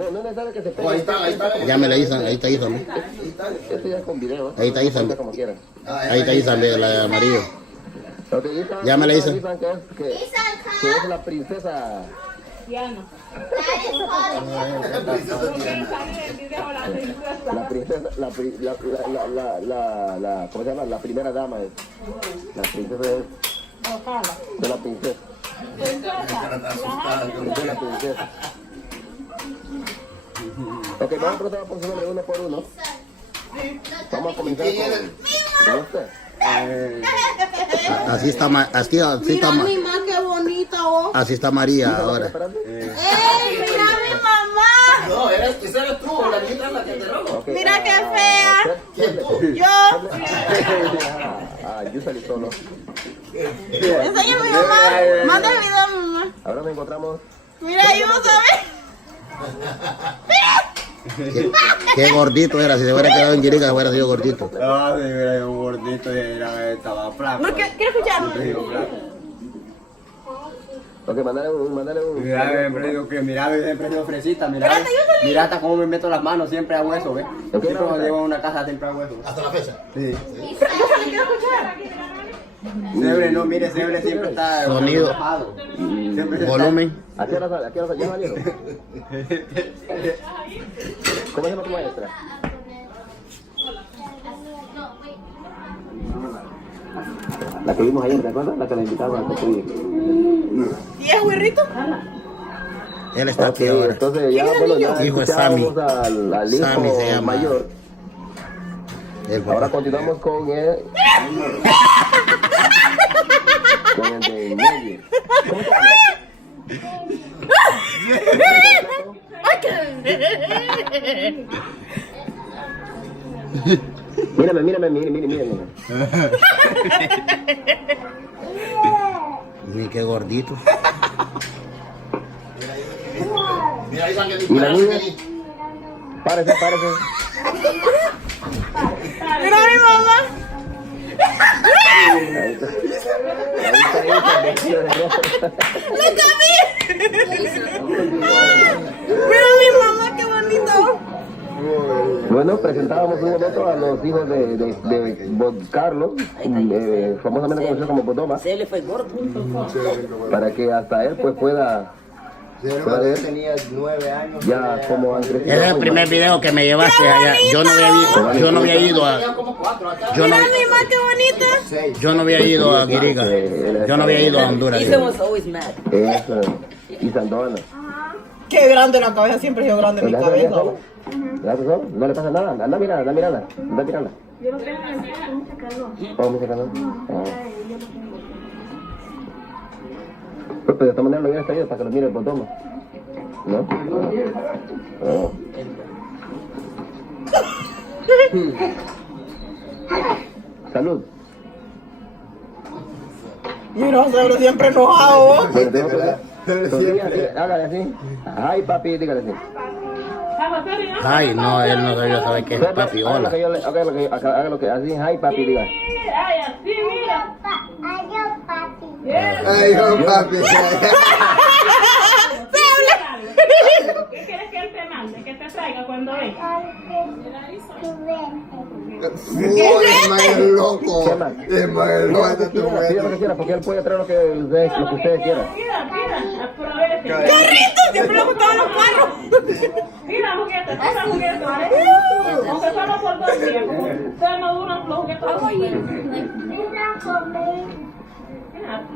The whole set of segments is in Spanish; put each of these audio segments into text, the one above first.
No es necesario que se pegue. Ahí está. Ya me la hizo, ahí está Isa. Esto ya es con video. Ahí está Isa. Como quieran. Ahí está Isa, la de amarillo. Okay, Isa, Ya me la hizo. Isa, que es la princesa. Diana. La princesa, ¿cómo se llama? La primera dama es. La princesa es. De la princesa. De la princesa. Ok, vamos a tratar por su nombre uno por uno. Vamos a comenzar con usted. Así está, así está, Mira mi mamá, qué bonita, oh. así está María ahora. ¡Ey, mira mi mamá! No, esa eres tú, la niñita es la que te robo. Okay, Mira qué fea. ¿Quién tú? Yo. Yo salí solo. Enseña a mi mamá. Manda el video a mi mamá. Ahora nos encontramos. Mira, yo no sabía. Qué gordito era, si se hubiera quedado en Jirica, hubiera sido gordito. No, si hubiera sido un gordito, estaba flaco. ¿No quiero escuchar? Ok, mándale un. Mira, siempre digo que mira, siempre he sido fresita, mira hasta cómo me meto las manos, siempre hago eso, ¿ves? Siempre cuando llego a una casa siempre hago eso. Hasta la fecha. Sí. Pero yo solo quiero escuchar. Sebre, no, mire, Sebre siempre está Sonido. enojado. Siempre está- Volumen. ¿A qué hora ya salieron? ¿Cómo se llama tu maestra? La que vimos ayer, ¿te acuerdas? La que la invitaban a construir. ¿Y es güerrito? Él está aquí Ok, ahora. entonces ya, bueno, ya Hijo de escuchábamos al hijo Sammy se llama. mayor. El Ahora papá. continuamos con el... con el de medio. ¿Cómo se llama? Mírame. Ni qué gordito. Mira, ahí sale ¿Y la niña? Párese. Mira a mi mamá. Ahí está. ¡Le cambié! Mira a mi mamá, qué bonito. Bueno, presentábamos un momento a los hijos de Carlos, famosamente conocido como Bodoma, Se le fue gordo. para que hasta él pues pueda ver tenía 9 años. ya cómo han crecido. Ese es el primer video que me llevaste allá. Yo no había ido a. Yo no, Mira mi mamá, qué bonita. yo no había ido a Jirica. Yo no había ido a Honduras. Ethan was always mad. Eso, y Sandona. Qué grande la cabeza, siempre ha sido grande mi ¿Le hace bien cabeza. solo? ¿Le hace solo? No le pasa nada. Anda mirando. Yo no tengo mucha calor. ¿Cómo me calor? Pues de esta manera lo hubiera traído para que lo mire el Bodoma. ¿No? Oh. Salud. Mira, Sebro siempre enojado. ¿Oh? Bueno, tengo que hágale así. Ay, papi, dígale así. Ay, no, él no sabía saber qué es papi. Hola. Haga lo que así. Ay, papi, diga. Ay, así, mira. Adiós, papi. Ay, no, papi. ¿Qué quieres que él te mande? Que te traiga cuando venga. Es más loco. ¿Qué más? Es más loco. Pida lo que quiera, porque él puede traer lo que ustedes quieran. Pida, aproveche. ¡Carrito! Siempre le gustaban los carros. Pida juguetes, ¿vale? Aunque solo por 2 días, como ustedes no duran los juguetes. Mira,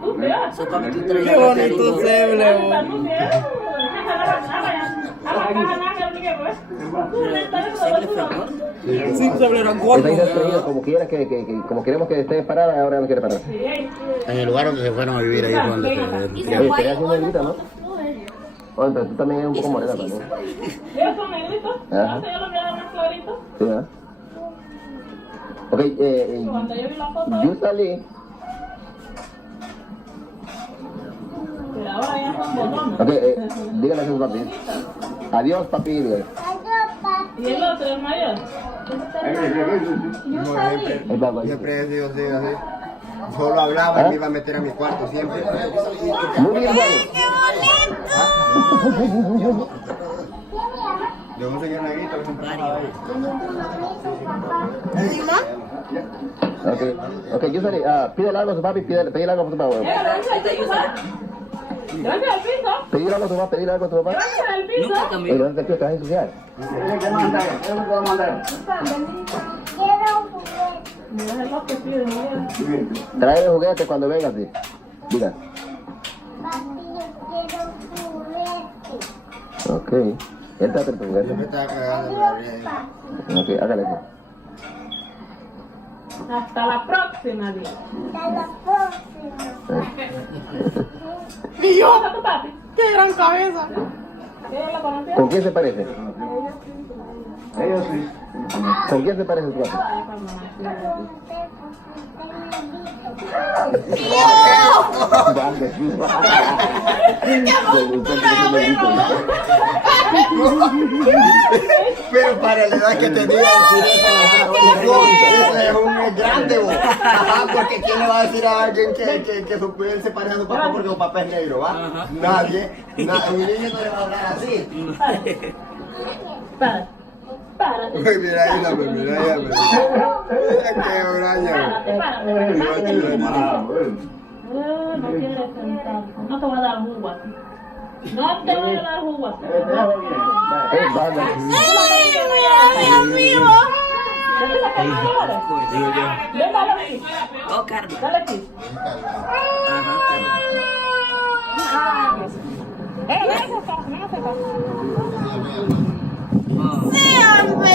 tú te vas. So cuando tú traes Qué bonito Sebro. Sí, Sebro era gordo. Está distraído, como quiera como queremos que esté parada, ahora no quiere parar. En el lugar donde se fueron a vivir, ahí fue donde se. Oye, te haces negrita, ¿no? Oye, pero tú también eres un poco morena también. ¿Ellos son negritos? Ajá. Yo los voy a dar más claritos. Sí, ¿verdad? Ok, Cuando yo vi la foto, yo salí. pero ahora ya son botones. Ok, dígale a sus papi. Adiós, papi. Dígale. ¿Y el otro, el mayor? Ahí va, ahí. Siempre he sido así. Solo hablaba y me iba a meter a mi cuarto siempre. Muy bien, Dani. ¡Qué bonito! De un señor negrito que siempre estaba ahí. Ok, Yusari, pídele algo a su papi, pídele algo a su papá. Gracias al piso. Pedir algo a su papá, pedir algo a su papá. Gracias al piso. Ey, ¿dónde está el tío? ¿Te vas a ensuciar? Mira el loco que pide, mira. Trae el juguete cuando vengas, sí. Diga. Ok. Él está tu juguete. Me estaba cagando en la risa. Ok, hágale eso. Hasta la próxima, día. Y yo, ¿Cómo tu papi? qué gran cabeza. ¿Qué lo conoces? ¿Con quién se parece? ¿Con quién se parece tu papá? Vale, sí. Pero para la edad que tenía, decir eso es un grande, vos. Ajá, porque ¿quién le va a decir a alguien que él se parece a su papá porque su papá es negro, va? Nadie. Un niño no le va a hablar así. Para. Para. Uy, mira ahí, mira ahí. Mira qué braña. Párate. No quieres sentar. No te voy a dar jugo a ti. No te voy a dar jugo a ti. Vale. Dios mío. Ven, dale aquí. Oh, Carlos. Dale aquí. Ajá, Carlos. Sí, hombre.